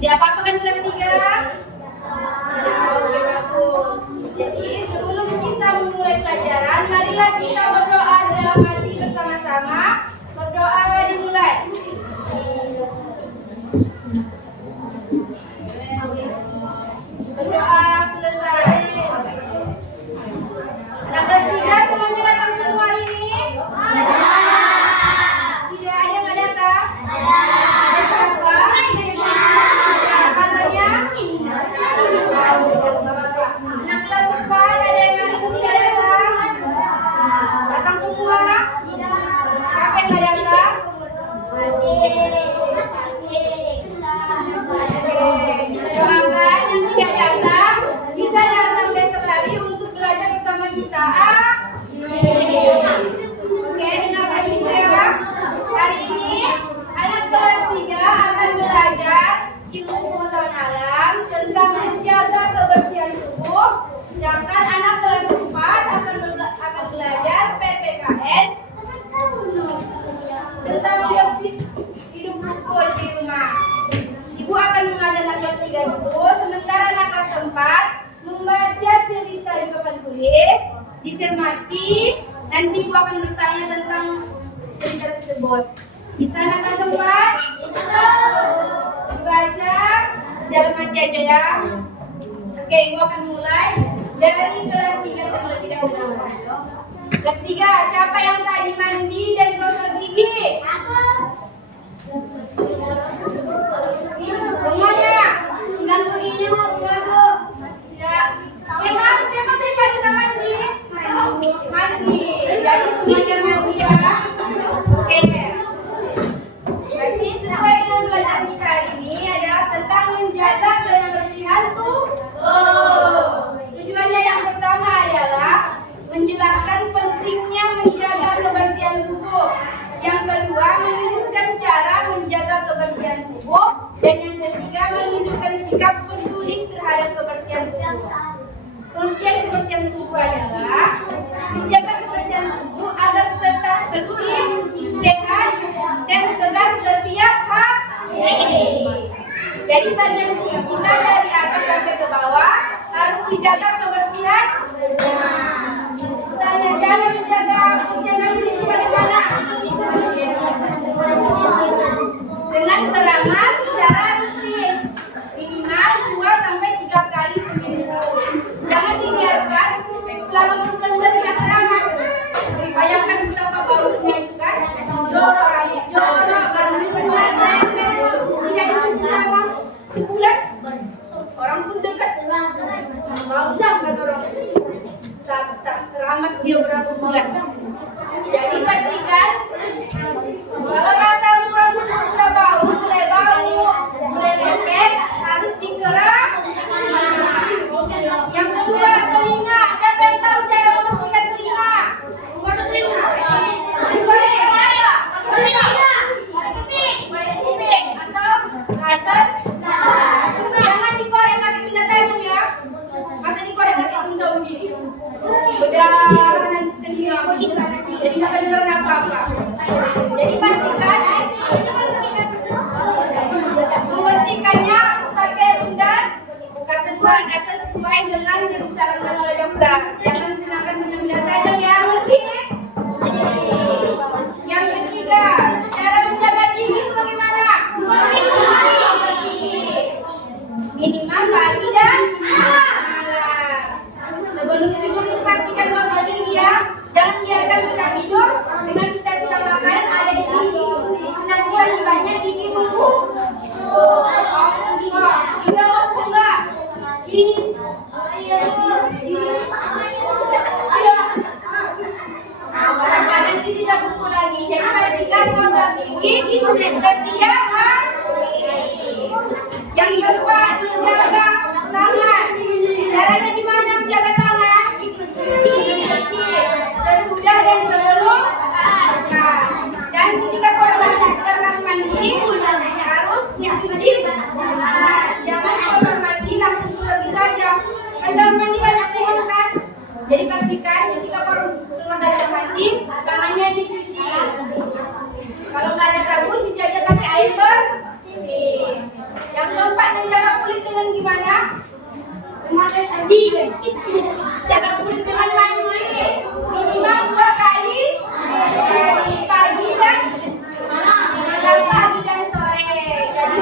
Sudah apa kan kelas 3? Oke, bagus. Jadi sebelum kita memulai pelajaran, marilah kita berdoa dalam hati bersama-sama. Berdoa dimulai. Berdoa selesai. Anak kelas 3 temannya datang semua hari ini? Tidak ada yang nggak datang? Ada siapa? Kabarnya? Anak kelas 4 ada yang hari ini tidak datang? Datang semua? Siapa yang nggak datang? Doakan yang tidak datang bisa datang besok lagi untuk belajar bersama kita. Oke, dengarkan ibu ya. Hari ini anak kelas 3 akan belajar ilmu pengetahuan alam tentang menjaga kebersihan tubuh. Sedangkan anak kelas 4 akan belajar PPKN tentang prinsip hidup rukun di rumah. Ibu akan mengajar anak kelas 3 dulu, sementara anak kelas 4 membaca cerita di papan tulis, dicermati, nanti ibu akan bertanya tentang cerita tersebut. Bisa anak kelas 4? Dibaca dalam hati aja ya. Oke, ibu akan mulai dari kelas 3 terlebih dahulu. Kelas 3, siapa yang tadi mandi dan gosok gigi? Aku. Semuanya. Ganggu ini mau ganggu. Tidak. Memang tadi kita mandi. Mandi. Jadi semuanya mandi ya. Oke. Berarti sesuai dengan pelajaran kita hari ini adalah tentang menjaga kebersihan tubuh. Tujuannya yang pertama adalah menjelaskan pentingnya menjaga kebersihan tubuh. Yang kedua, menunjukkan cara menjaga kebersihan tubuh. Dan yang ketiga, menunjukkan sikap peduli terhadap kebersihan tubuh. Pengertian kebersihan tubuh adalah menjaga kebersihan tubuh agar tetap bersih, sehat, dan segar setiap hari. Jadi bagian tubuh kita dari atas sampai ke bawah harus dijaga kebersihan. Tanya cara menjaga kebersihan tubuh bagaimana? Dengan keramas secara rutin, minimal 2-3 kali seminggu. Jangan dibiarkan selama berbulan-bulan tidak keramas. Bayangkan betapa baunya itu kan. Jorok, berminyak, lembek, tidak dicuci selama sebulan. Orang pun dekat. Bau jam kata orang. Tak keramas dia berapa bulan. Jadi pastikan kalau rasa rambut sudah bau, mulai lembek, harus dikeras. Yang kedua, telinga. Siapa yang tahu cara membersihkan telinga? Masuk telinga. Digoreng apa? Goreng kuping atau cutter. Jangan digoreng pakai benda tajam ya. Masa digoreng pakai pisau begini? Berdarah nanti telinga. Jadi nggak kedengeran apa-apa. Jadi pastikan membersihkannya harus pakai benda kategori atau sesuai dengan yang disarankan oleh dokter. Jangan gunakan benda-benda tajam ya, mungkin. Yang ketiga, cara menjaga gigi itu bagaimana? Minimal pagi dan malam. Sebelum tidur itu pastikan gosok gigi ya. Jangan biarkan kita tidur dengan sisa-sisa makanan ada di gigi. Nanti akibatnya gigi membusuk. Gigi membusuk enggak? Gigi dengan gimana? Mandi. Jaga kulit dengan mandi. Minimal 2 kali. Pagi dan malam, pagi dan sore. Jadi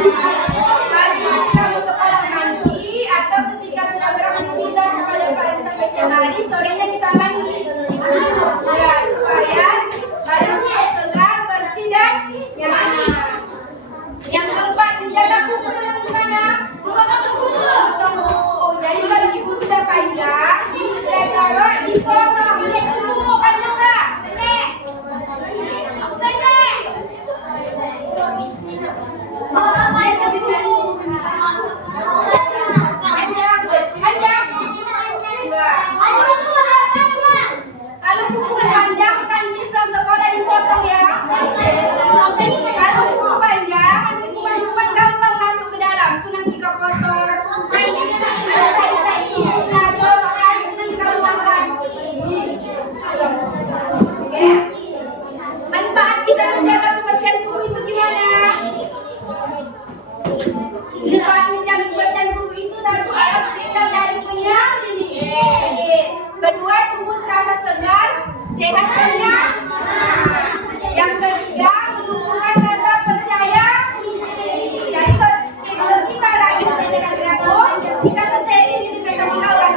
pagi kamu sekolah mandi atau ketika sedang beraktivitas pada pagi sampai siang hari, sorenya kita mandi. Ya, supaya badannya segar, bersih dan nyaman. Yang keempat, dijaga kuku dengan gimana? Kuku. Jadi kalau kuku sudah panjang, kita taruh di potong. Lihat dulu, panjang nggak? Pendek. Panjang. Enggak. Kalau kuku panjang kan di pulang sekolah dipotong ya. Kalau kuku panjang, nanti kuman-kuman gampang masuk ke dalam. Itu nanti kotor. Nah, jorok kan nanti kamu makan. Oke. Manfaat kita menjaga kebersihan tubuh itu gimana? Manfaat menjaga kebersihan tubuh itu satu, alat kita dari penyakit. Kedua, tubuh terasa segar, sehat dan nyaman. Yang ketiga, menumbuhkan rasa percaya diri. Jadi kalau kita rajin menjaga gerakan, kita percaya diri kita kasih kawan.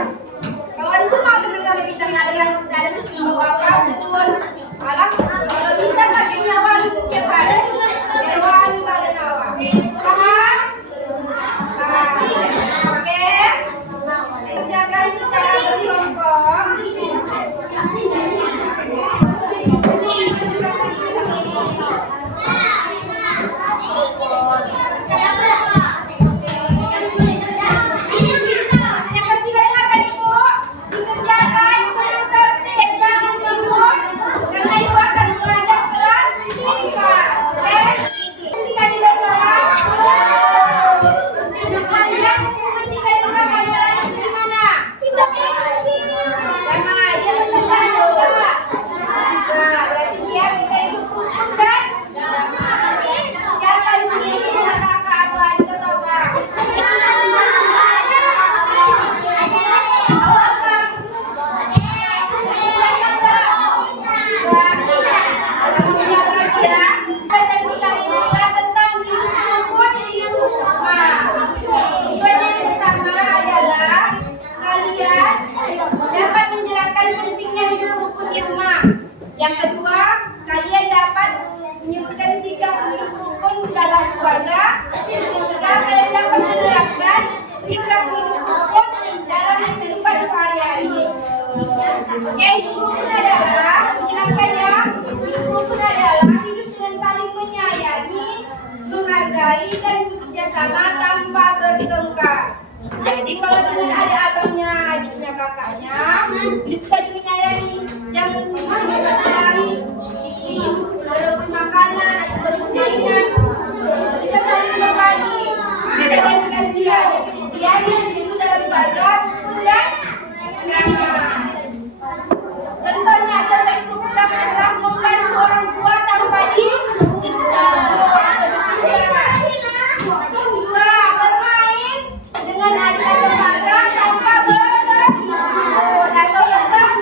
Kawan pun mau dengan kami bisa ada itu bawa apapun. Malah kalau bisa pakai minyak wangi setiap hari, biar wangi badan awak. Paham? Oke. Kerjakan secara berkelompok. Yang kedua, kalian dapat menyebutkan sikap hidup rukun dalam keluarga. Yang ketiga, kalian dapat menerapkan sikap hidup rukun dalam kehidupan sehari-hari. Oke, hidup rukun adalah, menjelaskannya, hidup rukun adalah hidup dengan saling menyayangi, menghargai, dan bekerja sama tanpa bertengkar. Jadi kalau dengan ada abangnya, adiknya, kakaknya, hidup saling menyayangi, jangan sibuk berkelahi, berebut makanan atau berebut mainan. Kita saling berbagi, bisa ganti-gantian. Biar itu dalam keluarga dan nyaman. Contohnya, contoh itu adalah membantu orang tua tanpa Dua, bermain dengan adik atau kakak tanpa berebut atau bertengkar.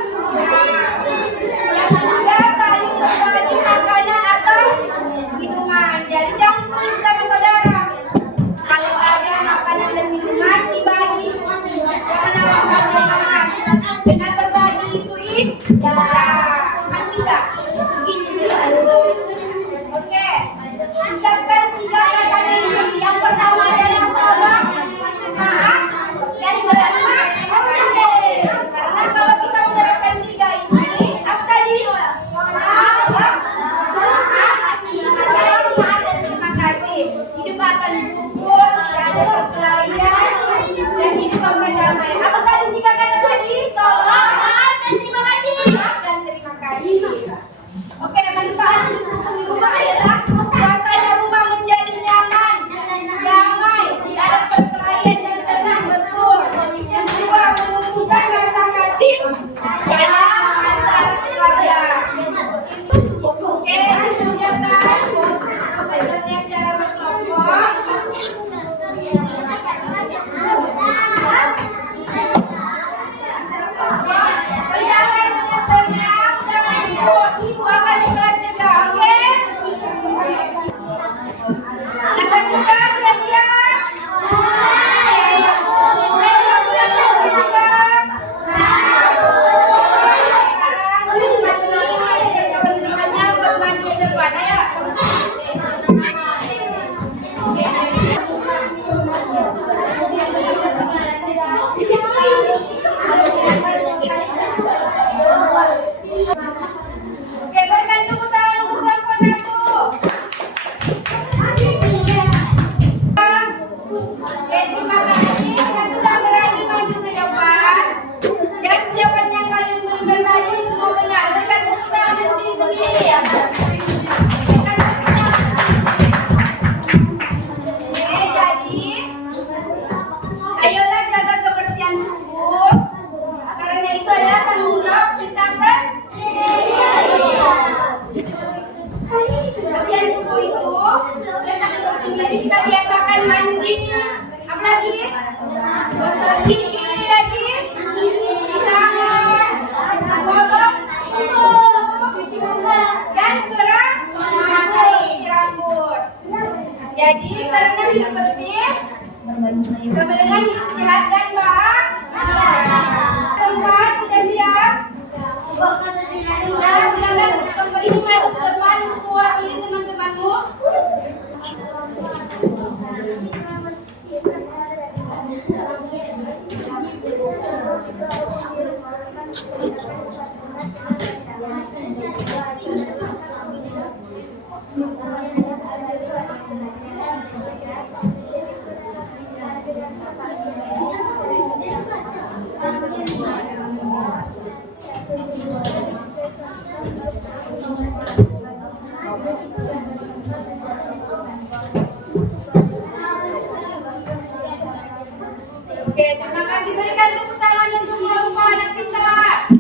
Yang ketiga, saling berbagi makanan atau minuman. Jadi jangan pelit sama saudara. Kalau ada makanan dan minuman dibagi. Jangan awal-awal makan. Dengan berbagi itu sudah. Oke. Ucapkan 3 kata ini. Yang pertama adalah tolong, maaf, dan terima kasih. Karena kalau kita menerapkan 3 ini, apa tadi? Maaf, dan terima kasih. Hidup akan rukun, tidak ada perkelahian, dan hidup akan damai. Apa tadi 3 kata tadi? Tolong, maaf, dan terima kasih. Maaf dan terima kasih. Oke, manfaat di rumah adalah suasana rumah menjadi nyaman, damai, tidak ada perkelahian dan senang, betul. Yang kedua, menumbuhkan rasa kasih antar keluarga. Oke, tunjukkan tugasnya secara berkelompok. Oke, terima kasih. Kita sudah berani maju ke depan. Dan jawaban yang kalian berikan tadi semua benar. Berikan tepuk tangan untuk diri sendiri ya. Berikan tepuk tangan. Oke, jadi ayolah jaga kebersihan tubuh. Karena itu adalah tanggung jawab kita sendiri. Kebersihan tubuh itu sudah tanggung jawab sendiri. Kita biasakan mandi. Apalagi gosok gigi lagi, cuci tangan, potong kuku, cuci muka, dan kerang cuci rambut. Jadi karena hidup bersih sama dengan hidup sehat dan bahagia. Tempat sudah siap? Nah, silakan tempat ini masuk ke depan untuk mewakili teman-temanmu. Oke, terima kasih. Berikan tepuk tangan untuk perempuan anak kita.